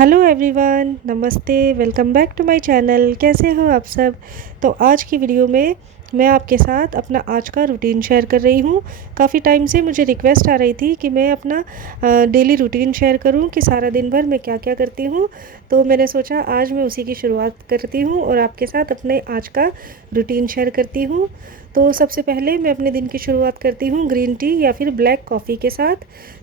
Hello everyone, नमस्ते। Welcome back to my channel. कैसे हो आप सब? तो आज की वीडियो में मैं आपके साथ अपना आज का रूटीन शेयर कर रही हूँ। काफ़ी टाइम से मुझे रिक्वेस्ट आ रही थी कि मैं अपना डेली रूटीन शेयर करूँ कि सारा दिन भर मैं क्या क्या करती हूँ। तो मैंने सोचा आज मैं उसी की शुरुआत करती हूँ और आपके साथ अपने आज का रूटीन शेयर करती हूँ। तो सबसे पहले मैं अपने दिन की शुरुआत करती हूँ ग्रीन टी या फिर ब्लैक कॉफ़ी के साथ।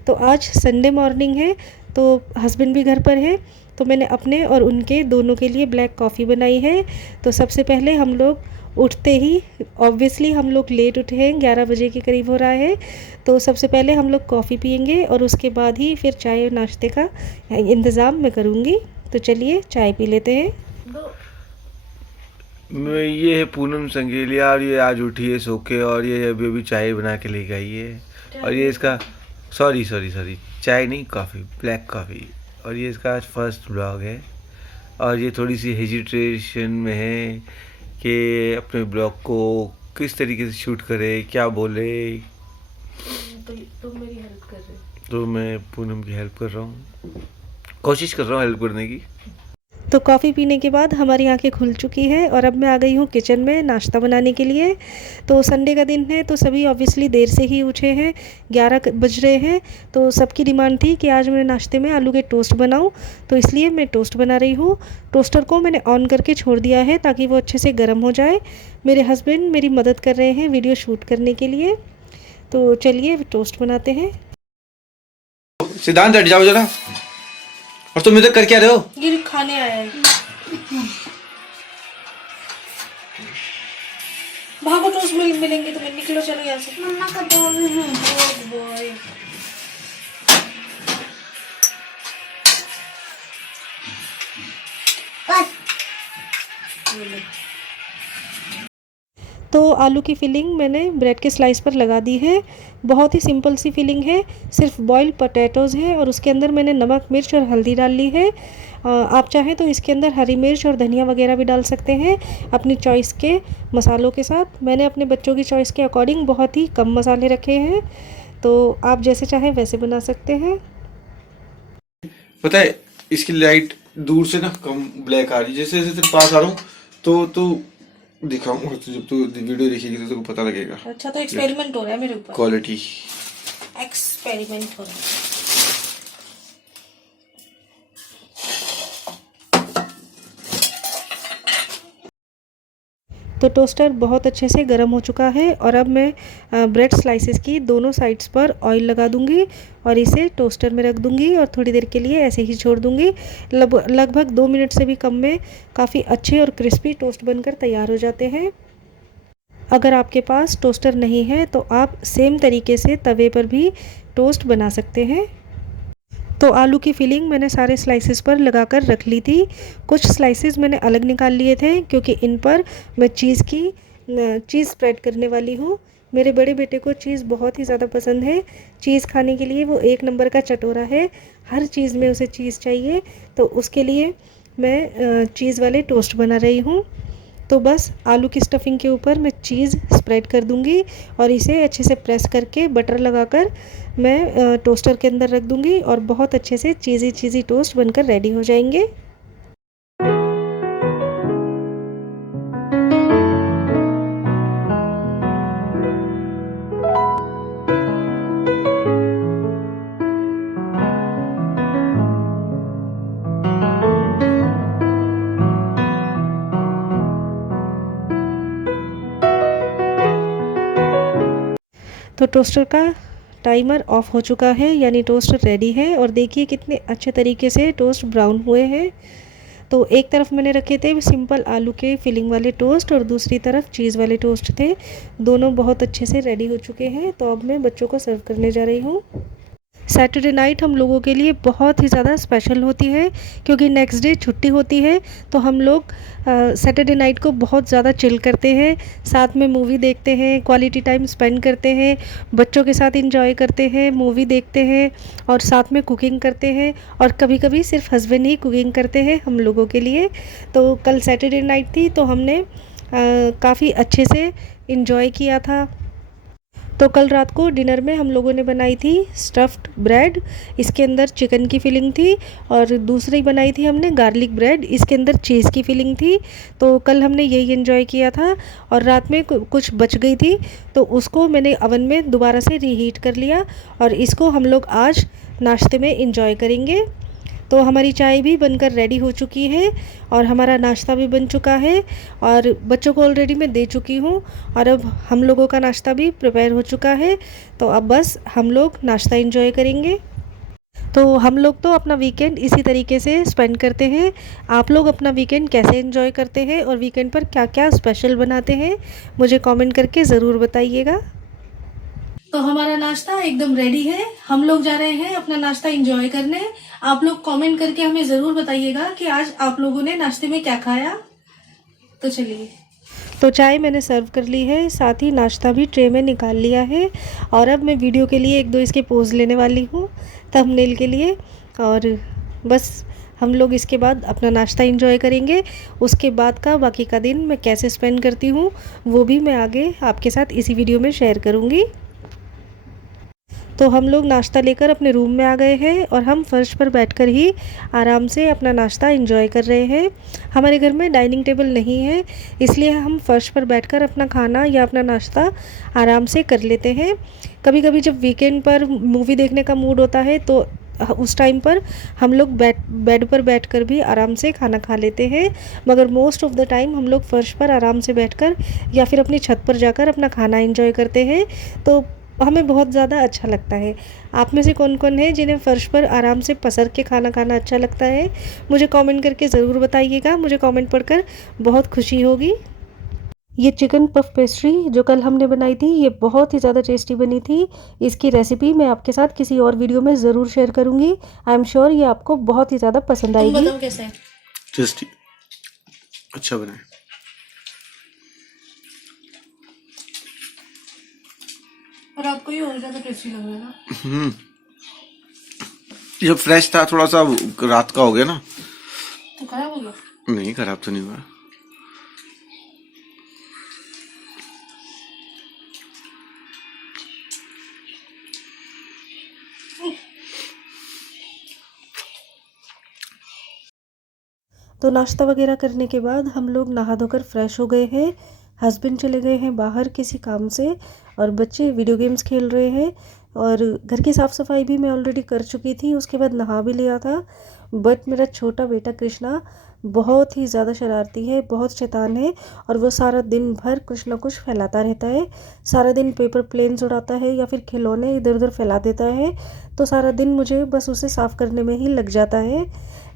तो आज संडे मॉर्निंग है, तो हस्बैंड भी घर पर है, तो मैंने अपने और उनके दोनों के लिए ब्लैक कॉफ़ी बनाई है। तो सबसे पहले हम लोग उठते ही, ऑब्वियसली हम लोग लेट उठे हैं, 11 बजे के करीब हो रहा है। तो सबसे पहले हम लोग कॉफ़ी पियेंगे और उसके बाद ही फिर चाय नाश्ते का इंतज़ाम मैं करूँगी। तो चलिए चाय पी लेते हैं। मैं ये है पूनम संगेलिया और ये आज उठी है सो के और ये अभी अभी चाय बना के लेके आई है। और ये इसका सॉरी सॉरी सॉरी चाय नहीं, कॉफ़ी, ब्लैक कॉफ़ी। और ये इसका आज फर्स्ट ब्लॉग है और ये थोड़ी सी हेजिटेशन में है कि अपने ब्लॉग को किस तरीके से शूट करे, क्या बोले। तो मेरी हेल्प कर रहे हैं। तो मैं पूनम की हेल्प कर रहा हूँ, कोशिश कर रहा हूँ हेल्प करने की। तो कॉफ़ी पीने के बाद हमारी आंखें खुल चुकी है और अब मैं आ गई हूँ किचन में नाश्ता बनाने के लिए। तो संडे का दिन है तो सभी ऑब्वियसली देर से ही उठे हैं, 11 बज रहे हैं। तो सबकी डिमांड थी कि आज मैं नाश्ते में आलू के टोस्ट बनाऊँ, तो इसलिए मैं टोस्ट बना रही हूँ। टोस्टर को मैंने ऑन करके छोड़ दिया है ताकि वो अच्छे से गर्म हो जाए। मेरे हस्बैंड मेरी मदद कर रहे हैं वीडियो शूट करने के लिए। तो चलिए टोस्ट बनाते हैं। सिद्धांत हट जाओ जरा। और तुम इधर कर क्या रहे हो? ये खाने आया है। भागो, टोस्ट मिलेंगे तुम्हें, निकलो चलो यहाँ से। मम्मा का दो बॉय। तो आलू की फिलिंग मैंने ब्रेड के स्लाइस पर लगा दी है। बहुत ही सिंपल सी फिलिंग है, सिर्फ बॉइल्ड पोटैटोज़ हैं और उसके अंदर मैंने नमक, मिर्च और हल्दी डाल ली है। आप चाहें तो इसके अंदर हरी मिर्च और धनिया वगैरह भी डाल सकते हैं अपनी चॉइस के मसालों के साथ। मैंने अपने बच्चों की चॉइस के अकॉर्डिंग बहुत ही कम मसाले रखे हैं, तो आप जैसे चाहें वैसे बना सकते हैं। पता है इसकी लाइट दूर से ना कम ब्लैक आ रही है, जैसे जैसे तेरे पास आ रहा हूँ तो दिखाऊंगा। तो जब तू वीडियो देखेगी तो तेको पता लगेगा। अच्छा, तो एक्सपेरिमेंट हो रहा है मेरे ऊपर। क्वालिटी एक्सपेरिमेंट हो रहा है। तो टोस्टर बहुत अच्छे से गर्म हो चुका है और अब मैं ब्रेड स्लाइसेस की दोनों साइड्स पर ऑयल लगा दूंगी और इसे टोस्टर में रख दूंगी और थोड़ी देर के लिए ऐसे ही छोड़ दूंगी। लगभग 2 मिनट से भी कम में काफ़ी अच्छे और क्रिस्पी टोस्ट बनकर तैयार हो जाते हैं। अगर आपके पास टोस्टर नहीं है तो आप सेम तरीके से तवे पर भी टोस्ट बना सकते हैं। तो आलू की फिलिंग मैंने सारे स्लाइसेस पर लगाकर रख ली थी। कुछ स्लाइसेस मैंने अलग निकाल लिए थे क्योंकि इन पर मैं चीज़ स्प्रेड करने वाली हूँ। मेरे बड़े बेटे को चीज़ बहुत ही ज़्यादा पसंद है। चीज़ खाने के लिए वो एक नंबर का चटोरा है, हर चीज़ में उसे चीज़ चाहिए। तो उसके लिए मैं चीज़ वाले टोस्ट बना रही हूँ। तो बस आलू की स्टफिंग के ऊपर मैं चीज़ स्प्रेड कर दूंगी और इसे अच्छे से प्रेस करके बटर लगाकर मैं टोस्टर के अंदर रख दूंगी और बहुत अच्छे से चीज़ी चीज़ी टोस्ट बनकर रेडी हो जाएंगे। तो टोस्टर का टाइमर ऑफ हो चुका है, यानी टोस्ट रेडी है। और देखिए कितने अच्छे तरीके से टोस्ट ब्राउन हुए हैं। तो एक तरफ मैंने रखे थे सिंपल आलू के फिलिंग वाले टोस्ट और दूसरी तरफ चीज़ वाले टोस्ट थे। दोनों बहुत अच्छे से रेडी हो चुके हैं। तो अब मैं बच्चों को सर्व करने जा रही हूँ। सैटरडे नाइट हम लोगों के लिए बहुत ही ज़्यादा स्पेशल होती है क्योंकि नेक्स्ट डे छुट्टी होती है। तो हम लोग सैटरडे नाइट को बहुत ज़्यादा चिल करते हैं, साथ में मूवी देखते हैं, क्वालिटी टाइम स्पेंड करते हैं, बच्चों के साथ इंजॉय करते हैं, मूवी देखते हैं और साथ में कुकिंग करते हैं। और कभी कभी सिर्फ हस्बैंड ही कुकिंग करते हैं हम लोगों के लिए। तो कल सैटरडे नाइट थी तो हमने काफ़ी अच्छे से इंजॉय किया था। तो कल रात को डिनर में हम लोगों ने बनाई थी स्टफ़्ड ब्रेड, इसके अंदर चिकन की फिलिंग थी, और दूसरी बनाई थी हमने गार्लिक ब्रेड, इसके अंदर चीज़ की फिलिंग थी। तो कल हमने यही एंजॉय किया था, और रात में कुछ बच गई थी तो उसको मैंने अवन में दोबारा से रीहीट कर लिया, और इसको हम लोग आज नाश्ते में एंजॉय करेंगे। तो हमारी चाय भी बनकर रेडी हो चुकी है, और हमारा नाश्ता भी बन चुका है, और बच्चों को ऑलरेडी मैं दे चुकी हूँ, और अब हम लोगों का नाश्ता भी प्रिपेयर हो चुका है। तो अब बस हम लोग नाश्ता एंजॉय करेंगे। तो हम लोग तो अपना वीकेंड इसी तरीके से स्पेंड करते हैं। आप लोग अपना वीकेंड कैसे एंजॉय करते हैं और वीकेंड पर क्या क्या स्पेशल बनाते हैं, मुझे कमेंट करके ज़रूर बताइएगा। तो हमारा नाश्ता एकदम रेडी है, हम लोग जा रहे हैं अपना नाश्ता एंजॉय करने। आप लोग कमेंट करके हमें ज़रूर बताइएगा कि आज आप लोगों ने नाश्ते में क्या खाया। तो चलिए, तो चाय मैंने सर्व कर ली है, साथ ही नाश्ता भी ट्रे में निकाल लिया है, और अब मैं वीडियो के लिए एक दो इसके पोज लेने वाली हूँ थंबनेल के लिए, और बस हम लोग इसके बाद अपना नाश्ता एंजॉय करेंगे। उसके बाद का बाकी का दिन मैं कैसे स्पेंड करती हूँ वो भी मैं आगे आपके साथ इसी वीडियो में शेयर करूँगी। तो हम लोग नाश्ता लेकर अपने रूम में आ गए हैं, और हम फर्श पर बैठकर ही आराम से अपना नाश्ता एंजॉय कर रहे हैं। हमारे घर में डाइनिंग टेबल नहीं है, इसलिए हम फर्श पर बैठकर अपना खाना या अपना नाश्ता आराम से कर लेते हैं। कभी कभी जब वीकेंड पर मूवी देखने का मूड होता है तो उस टाइम पर हम लोग बेड पर बैठकर भी आराम से खाना खा लेते हैं, मगर मोस्ट ऑफ़ द टाइम हम लोग फ़र्श पर आराम से बैठकर या फिर अपनी छत पर जाकर अपना खाना एंजॉय करते हैं। तो हमें बहुत ज़्यादा अच्छा लगता है। आप में से कौन कौन है जिन्हें फ़र्श पर आराम से पसर के खाना खाना अच्छा लगता है, मुझे कमेंट करके ज़रूर बताइएगा। मुझे कमेंट पढ़कर बहुत खुशी होगी। ये चिकन पफ पेस्ट्री जो कल हमने बनाई थी, ये बहुत ही ज़्यादा टेस्टी बनी थी। इसकी रेसिपी मैं आपके साथ किसी और वीडियो में ज़रूर शेयर करूँगी। आई एम श्योर ये आपको बहुत ही ज़्यादा पसंद आएगी। बताओ कैसा है? टेस्टी, अच्छा बना है। और आपको ये और ज़्यादा टेस्टी लग रहा है ना? ये फ्रेश था, थोड़ा सा रात का हो गया ना, तो खराब हो गया? नहीं, खराब तो नहीं हुआ। तो नाश्ता वगैरह करने के बाद हम लोग नहा धोकर फ्रेश हो गए हैं। हस्बैंड चले गए हैं बाहर किसी काम से, और बच्चे वीडियो गेम्स खेल रहे हैं, और घर की साफ़ सफाई भी मैं ऑलरेडी कर चुकी थी, उसके बाद नहा भी लिया था। बट मेरा छोटा बेटा कृष्णा बहुत ही ज़्यादा शरारती है, बहुत शैतान है, और वो सारा दिन भर कुछ ना कुछ फैलाता रहता है। सारा दिन पेपर प्लेन्स उड़ाता है या फिर खिलौने इधर उधर फैला देता है। तो सारा दिन मुझे बस उसे साफ़ करने में ही लग जाता है।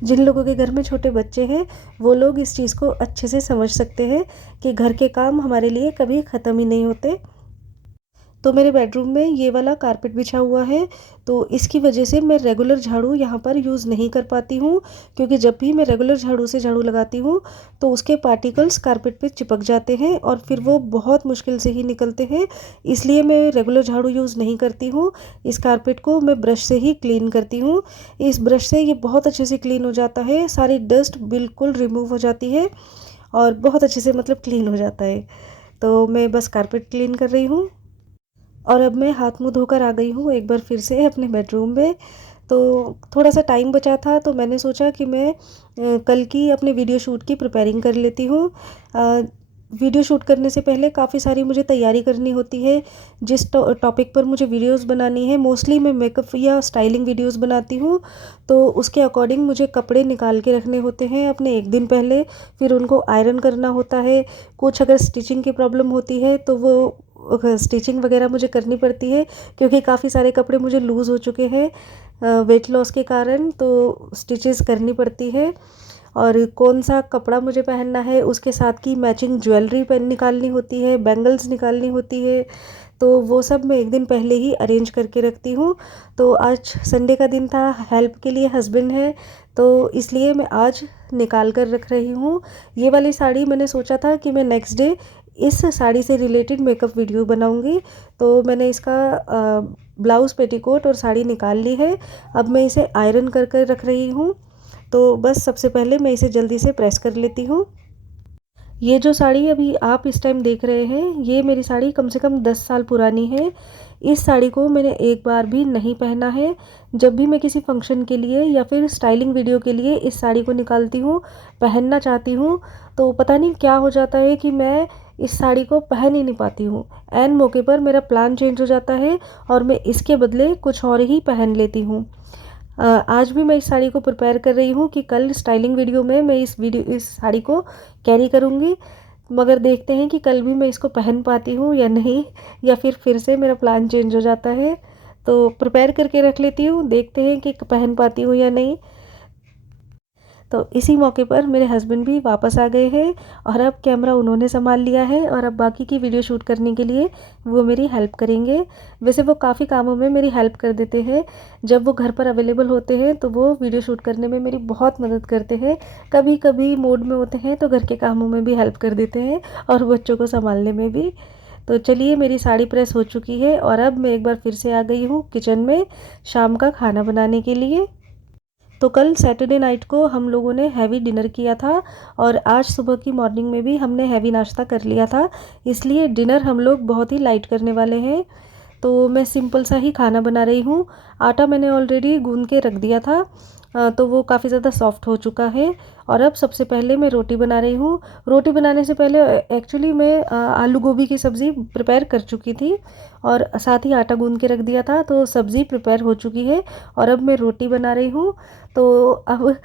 जिन लोगों के घर में छोटे बच्चे हैं वो लोग इस चीज़ को अच्छे से समझ सकते हैं कि घर के काम हमारे लिए कभी ख़त्म ही नहीं होते। तो मेरे बेडरूम में ये वाला कारपेट बिछा हुआ है, तो इसकी वजह से मैं रेगुलर झाड़ू यहाँ पर यूज़ नहीं कर पाती हूँ, क्योंकि जब भी मैं रेगुलर झाड़ू से झाड़ू लगाती हूँ तो उसके पार्टिकल्स कारपेट पे चिपक जाते हैं, और फिर वो बहुत मुश्किल से ही निकलते हैं। इसलिए मैं रेगुलर झाड़ू यूज़ नहीं करती हूँ। इस कारपेट को मैं ब्रश से ही क्लीन करती हूँ। इस ब्रश से ये बहुत अच्छे से क्लीन हो जाता है, सारी डस्ट बिल्कुल रिमूव हो जाती है, और बहुत अच्छे से मतलब क्लीन हो जाता है। तो मैं बस कारपेट क्लीन कर रही हूँ, और अब मैं हाथ मुँह धोकर आ गई हूँ एक बार फिर से अपने बेडरूम में। तो थोड़ा सा टाइम बचा था, तो मैंने सोचा कि मैं कल की अपने वीडियो शूट की प्रिपेयरिंग कर लेती हूँ। वीडियो शूट करने से पहले काफ़ी सारी मुझे तैयारी करनी होती है। जिस टॉपिक पर मुझे वीडियोस बनानी है, मोस्टली मैं मेकअप या स्टाइलिंग वीडियोस बनाती हूँ, तो उसके अकॉर्डिंग मुझे कपड़े निकाल के रखने होते हैं अपने एक दिन पहले, फिर उनको आयरन करना होता है। कुछ अगर स्टिचिंग की प्रॉब्लम होती है तो वो स्टिचिंग वगैरह मुझे करनी पड़ती है, क्योंकि काफ़ी सारे कपड़े मुझे लूज़ हो चुके हैं वेट लॉस के कारण, तो स्टिचेस करनी पड़ती है। और कौन सा कपड़ा मुझे पहनना है, उसके साथ की मैचिंग ज्वेलरी पहन निकालनी होती है, बैंगल्स निकालनी होती है, तो वो सब मैं एक दिन पहले ही अरेंज करके रखती हूँ। तो आज संडे का दिन था, हेल्प के लिए हस्बैंड है, तो इसलिए मैं आज निकाल कर रख रही हूँ। ये वाली साड़ी मैंने सोचा था कि मैं नेक्स्ट डे इस साड़ी से रिलेटेड मेकअप वीडियो बनाऊंगी, तो मैंने इसका ब्लाउज़ पेटीकोट और साड़ी निकाल ली है। अब मैं इसे आयरन कर कर रख रही हूँ, तो बस सबसे पहले मैं इसे जल्दी से प्रेस कर लेती हूँ। ये जो साड़ी अभी आप इस टाइम देख रहे हैं, ये मेरी साड़ी कम से कम 10 साल पुरानी है। इस साड़ी को मैंने एक बार भी नहीं पहना है। जब भी मैं किसी फंक्शन के लिए या फिर स्टाइलिंग वीडियो के लिए इस साड़ी को निकालती हूँ, पहनना चाहती हूँ, तो पता नहीं क्या हो जाता है कि मैं इस साड़ी को पहन ही नहीं पाती हूँ। ऐन मौके पर मेरा प्लान चेंज हो जाता है और मैं इसके बदले कुछ और ही पहन लेती हूँ। आज भी मैं इस साड़ी को प्रिपेयर कर रही हूँ कि कल स्टाइलिंग वीडियो में मैं इस साड़ी को कैरी करूँगी, मगर देखते हैं कि कल भी मैं इसको पहन पाती हूँ या नहीं, या फिर से मेरा प्लान चेंज हो जाता है। तो प्रिपेयर करके रख लेती हूँ, देखते हैं कि पहन पाती हूँ या नहीं। तो इसी मौके पर मेरे हस्बैंड भी वापस आ गए हैं और अब कैमरा उन्होंने संभाल लिया है और अब बाकी की वीडियो शूट करने के लिए वो मेरी हेल्प करेंगे। वैसे वो काफ़ी कामों में मेरी हेल्प कर देते हैं। जब वो घर पर अवेलेबल होते हैं तो वो वीडियो शूट करने में मेरी बहुत मदद करते हैं। कभी कभी मूड में होते हैं तो घर के कामों में भी हेल्प कर देते हैं और बच्चों को संभालने में भी। तो चलिए, मेरी साड़ी प्रेस हो चुकी है और अब मैं एक बार फिर से आ गई हूँ किचन में शाम का खाना बनाने के लिए। तो कल सैटरडे नाइट को हम लोगों ने हैवी डिनर किया था और आज सुबह की मॉर्निंग में भी हमने हैवी नाश्ता कर लिया था, इसलिए डिनर हम लोग बहुत ही लाइट करने वाले हैं। तो मैं सिंपल सा ही खाना बना रही हूँ। आटा मैंने ऑलरेडी गूंद के रख दिया था, तो वो काफ़ी ज़्यादा सॉफ्ट हो चुका है। और अब सबसे पहले मैं रोटी बना रही हूँ। रोटी बनाने से पहले एक्चुअली मैं आलू गोभी की सब्ज़ी प्रिपेयर कर चुकी थी और साथ ही आटा गूंद के रख दिया था, तो सब्ज़ी प्रिपेयर हो चुकी है और अब मैं रोटी बना रही हूँ। तो अब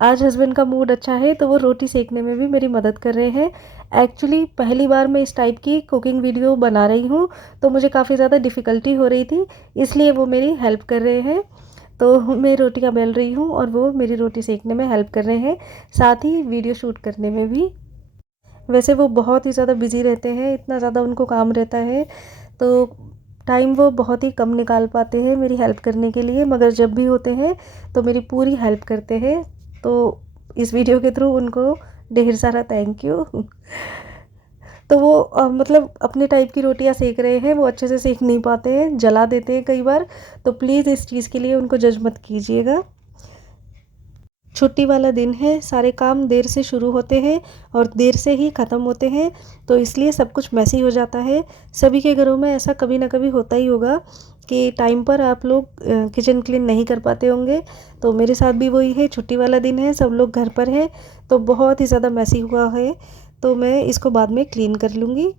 आज हस्बैंड का मूड अच्छा है तो वो रोटी सेकने में भी मेरी मदद कर रहे हैं। एक्चुअली पहली बार मैं इस टाइप की कुकिंग वीडियो बना रही हूँ, तो मुझे काफ़ी ज़्यादा डिफ़िकल्टी हो रही थी, इसलिए वो मेरी हेल्प कर रहे हैं। तो मैं रोटियां बेल रही हूँ और वो मेरी रोटी सेकने में हेल्प कर रहे हैं, साथ ही वीडियो शूट करने में भी। वैसे वो बहुत ही ज़्यादा बिजी रहते हैं, इतना ज़्यादा उनको काम रहता है, तो टाइम वो बहुत ही कम निकाल पाते हैं मेरी हेल्प करने के लिए, मगर जब भी होते हैं तो मेरी पूरी हेल्प करते हैं। तो इस वीडियो के थ्रू उनको ढेर सारा थैंक यू। तो वो मतलब अपने टाइप की रोटियां सेक रहे हैं, वो अच्छे से सेक नहीं पाते हैं, जला देते हैं कई बार, तो प्लीज़ इस चीज़ के लिए उनको जज मत कीजिएगा। छुट्टी वाला दिन है, सारे काम देर से शुरू होते हैं और देर से ही ख़त्म होते हैं, तो इसलिए सब कुछ मैसी हो जाता है। सभी के घरों में ऐसा कभी ना कभी होता ही होगा कि टाइम पर आप लोग किचन क्लीन नहीं कर पाते होंगे। तो मेरे साथ भी वही है, छुट्टी वाला दिन है, सब लोग घर पर हैं, तो बहुत ही ज़्यादा मैसी हुआ है, तो मैं इसको बाद में क्लीन कर लूँगी।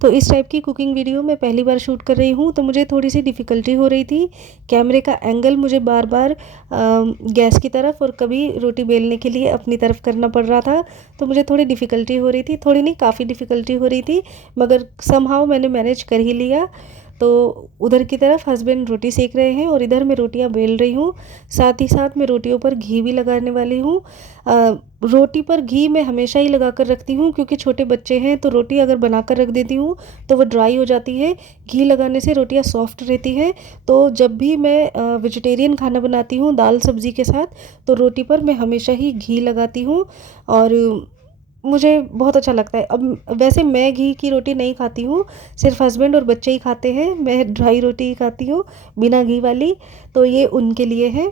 तो इस टाइप की कुकिंग वीडियो मैं पहली बार शूट कर रही हूँ, तो मुझे थोड़ी सी डिफ़िकल्टी हो रही थी। कैमरे का एंगल मुझे बार बार गैस की तरफ और कभी रोटी बेलने के लिए अपनी तरफ करना पड़ रहा था, तो मुझे थोड़ी डिफ़िकल्टी हो रही थी, थोड़ी नहीं काफ़ी डिफ़िकल्टी हो रही थी, मगर समहाउ मैंने मैनेज कर ही लिया। तो उधर की तरफ हस्बैंड रोटी सेक रहे हैं और इधर मैं रोटियां बेल रही हूँ। साथ ही साथ मैं रोटियों पर घी भी लगाने वाली हूँ। रोटी पर घी मैं हमेशा ही लगा कर रखती हूँ, क्योंकि छोटे बच्चे हैं, तो रोटी अगर बना कर रख देती हूँ तो वो ड्राई हो जाती है। घी लगाने से रोटियां सॉफ्ट रहती हैं। तो जब भी मैं वेजिटेरियन खाना बनाती हूँ दाल सब्ज़ी के साथ, तो रोटी पर मैं हमेशा ही घी लगाती हूँ और मुझे बहुत अच्छा लगता है। अब वैसे मैं घी की रोटी नहीं खाती हूँ, सिर्फ हस्बैंड और बच्चे ही खाते हैं, मैं ड्राई रोटी ही खाती हूँ बिना घी वाली, तो ये उनके लिए है।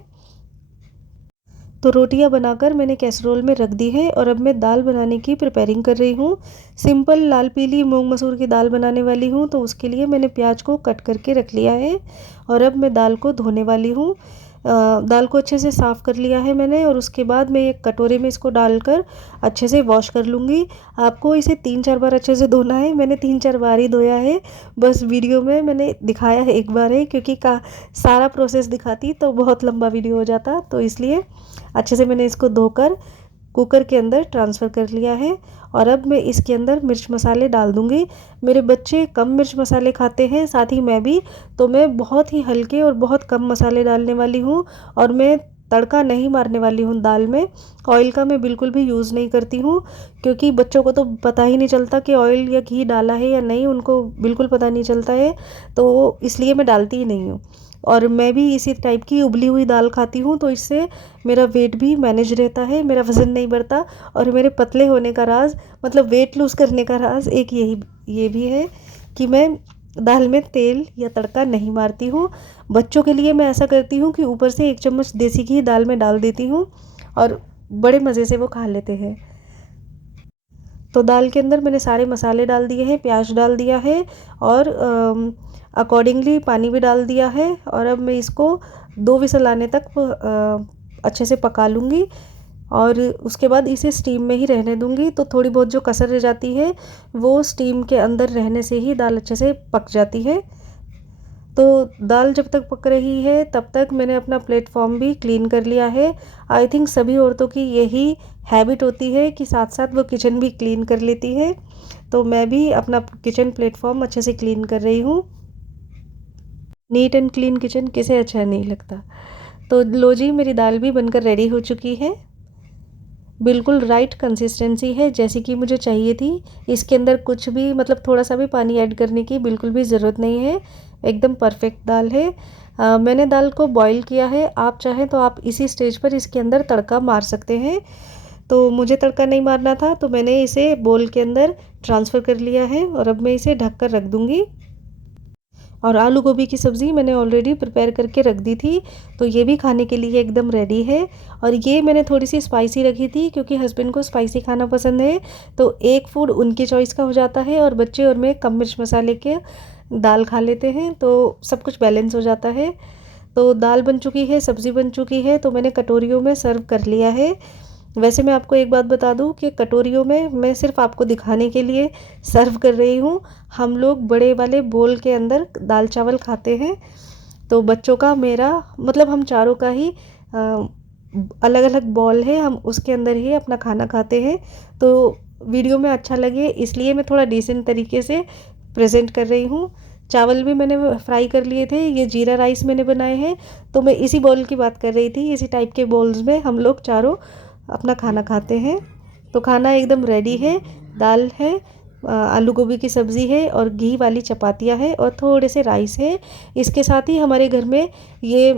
तो रोटियां बनाकर मैंने कैसरोल में रख दी है और अब मैं दाल बनाने की प्रिपेयरिंग कर रही हूँ। सिंपल लाल पीली मूंग मसूर की दाल बनाने वाली हूँ, तो उसके लिए मैंने प्याज को कट करके रख लिया है और अब मैं दाल को धोने वाली हूँ। दाल को अच्छे से साफ़ कर लिया है मैंने और उसके बाद मैं एक कटोरे में इसको डालकर अच्छे से वॉश कर लूँगी। आपको इसे 3-4 बार अच्छे से धोना है, मैंने 3-4 बार ही धोया है, बस वीडियो में मैंने दिखाया है एक बार है, क्योंकि सारा प्रोसेस दिखाती तो बहुत लंबा वीडियो हो जाता, तो इसलिए अच्छे से मैंने इसको धोकर कुकर के अंदर ट्रांसफ़र कर लिया है। और अब मैं इसके अंदर मिर्च मसाले डाल दूँगी। मेरे बच्चे कम मिर्च मसाले खाते हैं, साथ ही मैं भी, तो मैं बहुत ही हल्के और बहुत कम मसाले डालने वाली हूँ और मैं तड़का नहीं मारने वाली हूँ दाल में। ऑयल का मैं बिल्कुल भी यूज़ नहीं करती हूँ, क्योंकि बच्चों को तो पता ही नहीं चलता कि ऑयल या घी डाला है या नहीं, उनको बिल्कुल पता नहीं चलता है, तो इसलिए मैं डालती ही नहीं हूँ। और मैं भी इसी टाइप की उबली हुई दाल खाती हूँ, तो इससे मेरा वेट भी मैनेज रहता है, मेरा वज़न नहीं बढ़ता और मेरे पतले होने का राज, मतलब वेट लूज़ करने का राज एक ये भी है कि मैं दाल में तेल या तड़का नहीं मारती हूँ। बच्चों के लिए मैं ऐसा करती हूँ कि ऊपर से 1 चम्मच देसी घी दाल में डाल देती हूँ और बड़े मज़े से वो खा लेते हैं। तो दाल के अंदर मैंने सारे मसाले डाल दिए हैं, प्याज डाल दिया है और अकॉर्डिंगली पानी भी डाल दिया है। और अब मैं इसको 2 विसल आने तक अच्छे से पका लूँगी और उसके बाद इसे स्टीम में ही रहने दूँगी। तो थोड़ी बहुत जो कसर रह जाती है वो स्टीम के अंदर रहने से ही दाल अच्छे से पक जाती है। तो दाल जब तक पक रही है तब तक मैंने अपना प्लेटफॉर्म भी क्लीन कर लिया है। आई थिंक सभी औरतों की यही हैबिट होती है कि साथ साथ वो किचन भी क्लीन कर लेती है। तो मैं भी अपना किचन प्लेटफॉर्म अच्छे से क्लीन कर रही हूँ। नीट एंड क्लीन किचन किसे अच्छा नहीं लगता। तो लो जी, मेरी दाल भी बनकर रेडी हो चुकी है। बिल्कुल राइट कंसिस्टेंसी है जैसी कि मुझे चाहिए थी। इसके अंदर कुछ भी मतलब थोड़ा सा भी पानी ऐड करने की बिल्कुल भी ज़रूरत नहीं है। एकदम परफेक्ट दाल है। मैंने दाल को बॉईल किया है। आप चाहें तो आप इसी स्टेज पर इसके अंदर तड़का मार सकते हैं। तो मुझे तड़का नहीं मारना था तो मैंने इसे बोल के अंदर ट्रांसफ़र कर लिया है और अब मैं इसे ढक कर रख दूँगी। और आलू गोभी की सब्ज़ी मैंने ऑलरेडी प्रिपेयर करके रख दी थी, तो ये भी खाने के लिए एकदम रेडी है। और ये मैंने थोड़ी सी स्पाइसी रखी थी क्योंकि हस्बैंड को स्पाइसी खाना पसंद है। तो एक फूड उनकी चॉइस का हो जाता है और बच्चे और मैं कम मिर्च मसाले के दाल खा लेते हैं, तो सब कुछ बैलेंस हो जाता है। तो दाल बन चुकी है, सब्ज़ी बन चुकी है, तो मैंने कटोरियों में सर्व कर लिया है। वैसे मैं आपको एक बात बता दूं कि कटोरियों में मैं सिर्फ आपको दिखाने के लिए सर्व कर रही हूँ। हम लोग बड़े वाले बोल के अंदर दाल चावल खाते हैं। तो बच्चों का, मेरा मतलब हम चारों का ही अलग अलग बॉल है, हम उसके अंदर ही अपना खाना खाते हैं। तो वीडियो में अच्छा लगे इसलिए मैं थोड़ा डिसेंट तरीके से प्रेजेंट कर रही हूँ। चावल भी मैंने फ्राई कर लिए थे, ये जीरा राइस मैंने बनाए हैं। तो मैं इसी बॉल की बात कर रही थी, इसी टाइप के बॉल्स में हम लोग चारों अपना खाना खाते हैं। तो खाना एकदम रेडी है। दाल है, आलू गोभी की सब्ज़ी है और घी वाली चपातियाँ हैं और थोड़े से राइस है। इसके साथ ही हमारे घर में ये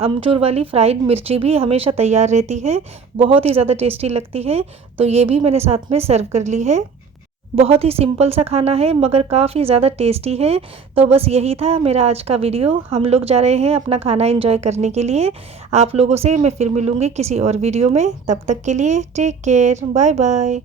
अमचूर वाली फ्राइड मिर्ची भी हमेशा तैयार रहती है, बहुत ही ज़्यादा टेस्टी लगती है। तो ये भी मैंने साथ में सर्व कर ली है। बहुत ही सिंपल सा खाना है मगर काफ़ी ज़्यादा टेस्टी है। तो बस यही था मेरा आज का वीडियो। हम लोग जा रहे हैं अपना खाना एंजॉय करने के लिए। आप लोगों से मैं फिर मिलूँगी किसी और वीडियो में। तब तक के लिए टेक केयर, बाय बाय।